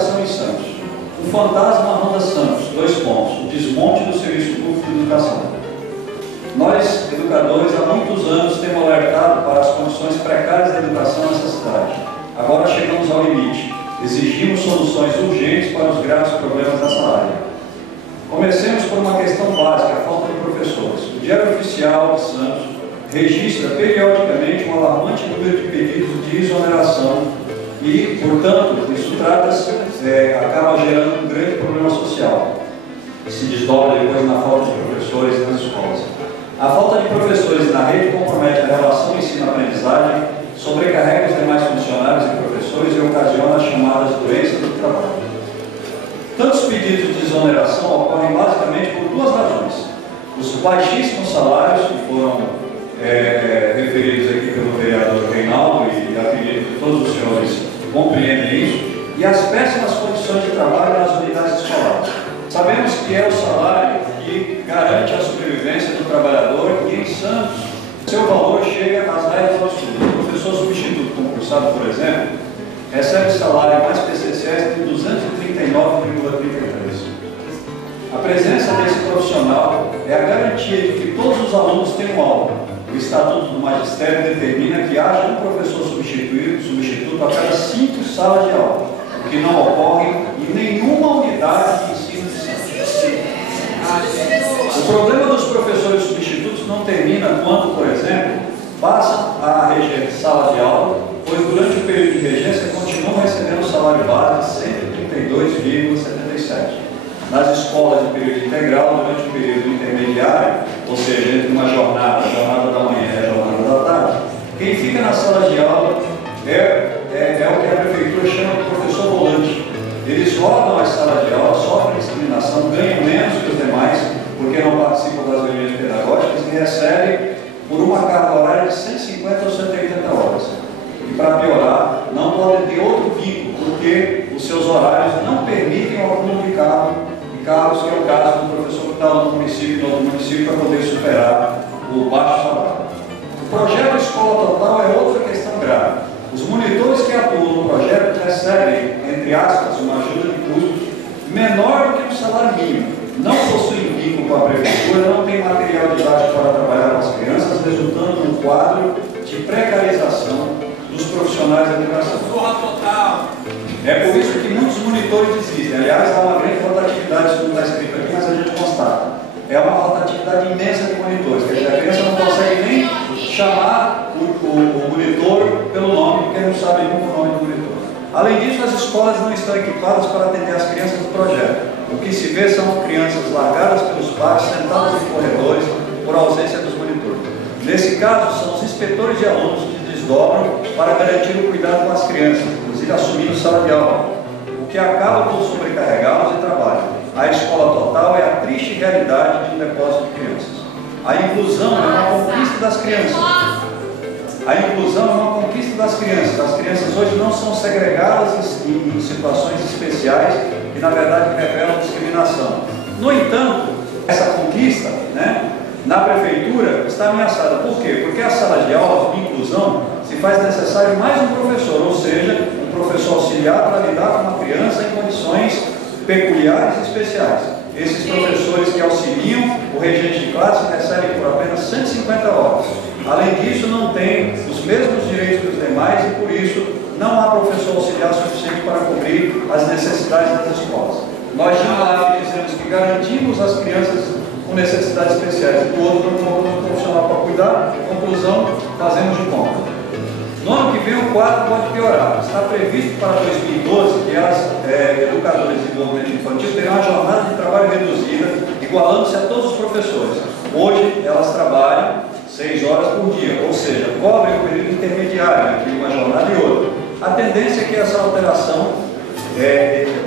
educação em Santos. O fantasma ronda Santos, 2 pontos, o desmonte do serviço público de educação. Nós, educadores, há muitos anos temos alertado para as condições precárias da educação nessa cidade. Agora chegamos ao limite. Exigimos soluções urgentes para os graves problemas dessa área. Comecemos por uma questão básica, a falta de professores. O Diário Oficial de Santos registra periodicamente um alarmante número de pedidos de exoneração e, portanto, isso acaba gerando um grande problema social. Se desdobra depois na falta de professores nas escolas. A falta de professores na rede compromete a relação ensino-aprendizagem, sobrecarrega os demais funcionários e professores e ocasiona as chamadas doenças do trabalho. Tantos pedidos de exoneração ocorrem basicamente por 2 razões. Os baixíssimos salários, que foram referidos aqui pelo vereador Reinaldo, e acredito que todos os senhores compreendem isso, e as péssimas condições de trabalho nas unidades escolares. Sabemos que é o salário que garante a sobrevivência do trabalhador e, em Santos, seu valor chega às rédeas do absurdo. O professor substituto concursado, por exemplo, recebe salário mais PCCS de 239,33. A presença desse profissional é a garantia de que todos os alunos tenham aula. O Estatuto do Magistério determina que haja um professor substituto a cada 5 salas de aula, o que não ocorre em nenhuma unidade de ensino de Santos. O problema dos professores substitutos não termina quando, por exemplo, passam a reger sala de aula, pois durante o período de regência continuam recebendo o salário base de 132,77. Nas escolas de período integral, durante o período intermediário, ou seja, entre uma jornada, a jornada da manhã e a jornada da tarde, quem fica na sala de aula é o que a prefeitura chama de professor volante. Eles rodam as salas de aula, sofrem discriminação, ganham menos que os demais, porque não participam das reuniões pedagógicas e recebem por uma carga horária de 150 ou 180 horas. E para piorar, não podem ter outro vínculo, porque os seus horários não permitem o acúmulo de cargos, que é o caso do professor que está no município e no outro município, para poder superar o baixo salário. O projeto Escola Total é outra questão grave. Os monitores que atuam no projeto recebem, entre aspas, uma ajuda de custos menor do que o salário mínimo. Não possuem vínculo com a prefeitura, não tem material didático para trabalhar com as crianças, resultando num quadro de precarização dos profissionais da educação. É por isso que muitos monitores desistem. Aliás, há uma grande rotatividade, isso não está escrito aqui, mas a gente constata. É uma rotatividade imensa de monitores, quer dizer, a criança não consegue nem chamar o monitor pelo nome, porque não sabe nem o nome do monitor. Além disso, as escolas não estão equipadas para atender as crianças do projeto. O que se vê são crianças largadas pelos pais, sentadas em corredores, por ausência dos monitores. Nesse caso, são os inspetores de alunos que desdobram para garantir o cuidado com as crianças, inclusive assumindo sala de aula, o que acaba por sobrecarregá-los de trabalho. A escola total é a triste realidade de um depósito de crianças. A inclusão é uma conquista das crianças. A inclusão é uma conquista das crianças. As crianças hoje não são segregadas em situações especiais que, na verdade, revelam discriminação. No entanto, essa conquista, na prefeitura está ameaçada. Por quê? Porque a sala de aula de inclusão se faz necessário mais um professor, ou seja, um professor auxiliar para lidar com uma criança em condições peculiares e especiais. Esses professores que auxiliam o regente de classe recebem por apenas 150 horas. Além disso, não têm os mesmos direitos que os demais e, por isso, não há professor auxiliar suficiente para cobrir as necessidades das escolas. Nós já dizemos que garantimos as crianças com necessidades especiais e do outro não temos um profissional para cuidar. Conclusão, fazemos de conta. No ano que vem o quadro pode piorar. Está previsto para 2012 que as educadoras de desenvolvimento infantil terão uma jornada de trabalho reduzida, igualando-se a todos os professores. Hoje elas trabalham 6 horas por dia, ou seja, cobrem o período intermediário entre uma jornada e outra. A tendência é que essa alteração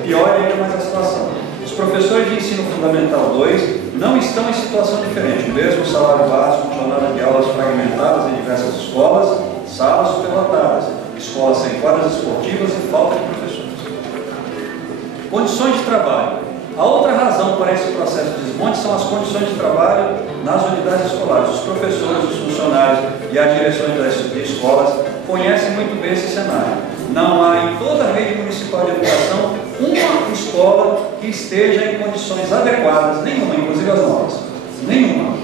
piore ainda mais a situação. Os professores de ensino fundamental 2 não estão em situação diferente. O mesmo salário básico, jornada de aulas fragmentadas em diversas escolas, salas superlotadas, escolas sem quadras esportivas e falta de professores. Condições de trabalho. A outra razão para esse processo de desmonte são as condições de trabalho nas unidades escolares. Os professores, os funcionários e as direções das escolas conhecem muito bem esse cenário. Não há em toda a rede municipal de educação um que esteja em condições adequadas, nenhuma, inclusive as novas, nenhuma,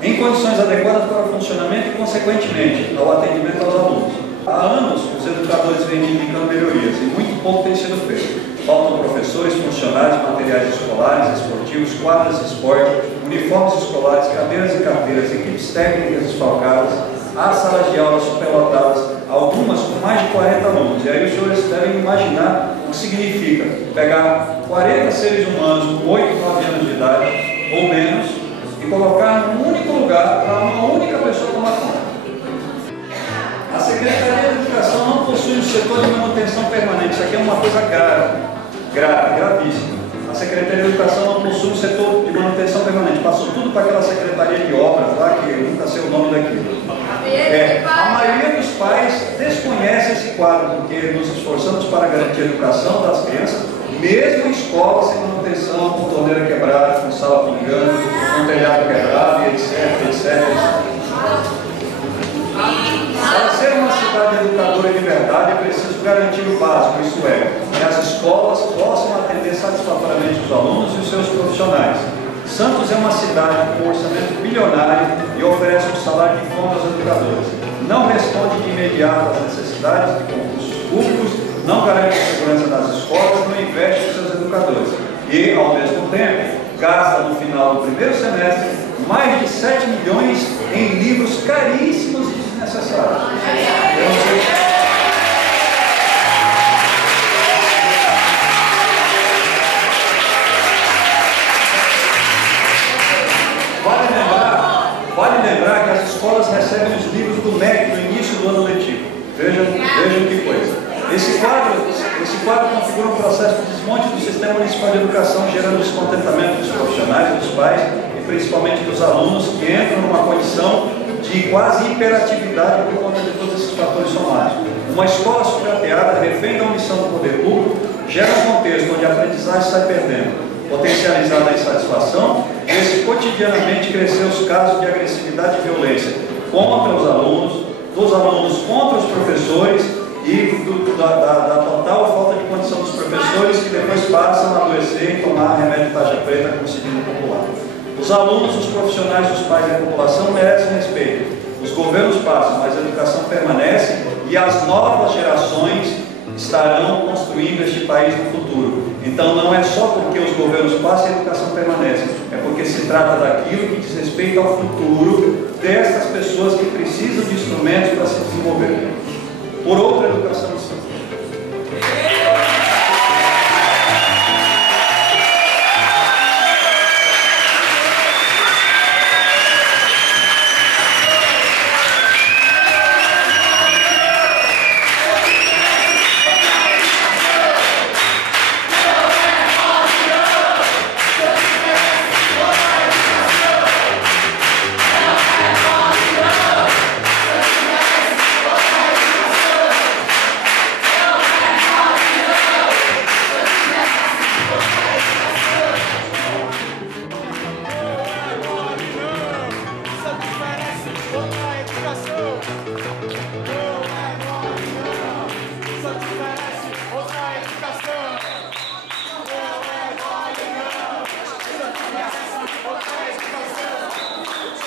em condições adequadas para o funcionamento e, consequentemente, ao atendimento aos alunos. Há anos, os educadores vêm indicando melhorias e muito pouco tem sido feito. Faltam professores, funcionários, materiais escolares, esportivos, quadras de esporte, uniformes escolares, cadeiras e carteiras, equipes técnicas desfalcadas, há salas de aula superlotadas, algumas com mais de 40 alunos. E aí os senhores devem imaginar o que significa pegar 40 seres humanos com 8, 9 anos de idade ou menos e colocar num único lugar para uma única pessoa tomar conta. A Secretaria de Educação não possui um setor de manutenção permanente. Isso aqui é uma coisa gravíssima. A Secretaria de Educação não possui um setor de manutenção permanente. Passou tudo para aquela Secretaria de Obras lá, que eu nunca sei o nome daquilo. A maioria dos pais desconhece esse quadro, porque nos esforçamos para garantir a educação das crianças, mesmo em escola sem manutenção, com torneira quebrada, com sala pingando, com telhado quebrado, etc. Para ser uma cidade educadora de verdade, é preciso garantir o básico, isso é, que as escolas possam atender satisfatoriamente os alunos e os seus profissionais. Santos é uma cidade com um orçamento bilionário e oferece um salário de fome aos educadores. Não responde de imediato às necessidades de concursos públicos, não garante a segurança das escolas, não investe em seus educadores. E, ao mesmo tempo, gasta no final do primeiro semestre mais de 7 milhões em livros caríssimos e desnecessários. Vale lembrar que as escolas recebem os livros do MEC no início do ano letivo. Vejam que coisa. Esse quadro configura um processo de desmonte do sistema municipal de educação, gerando descontentamento dos profissionais, dos pais e principalmente dos alunos, que entram numa condição de quase hiperatividade por conta de todos esses fatores somados. Uma escola sucateada, refém da omissão do poder público, gera um contexto onde a aprendizagem sai perdendo, potencializada a insatisfação, vê-se cotidianamente crescer os casos de agressividade e violência contra os alunos, dos alunos contra os professores e da total falta de condição dos professores, que depois passam a adoecer e tomar remédio tarja preta, como se diz no popular. Os alunos, os profissionais, os pais e a população merecem respeito. Os governos passam, mas a educação permanece e as novas gerações estarão construindo este país no futuro. Então não é só porque os governos passam e a educação permanece, é porque se trata daquilo que diz respeito ao futuro dessas pessoas que precisam de instrumentos para se desenvolver. Por outra educação sim.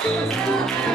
Thank you.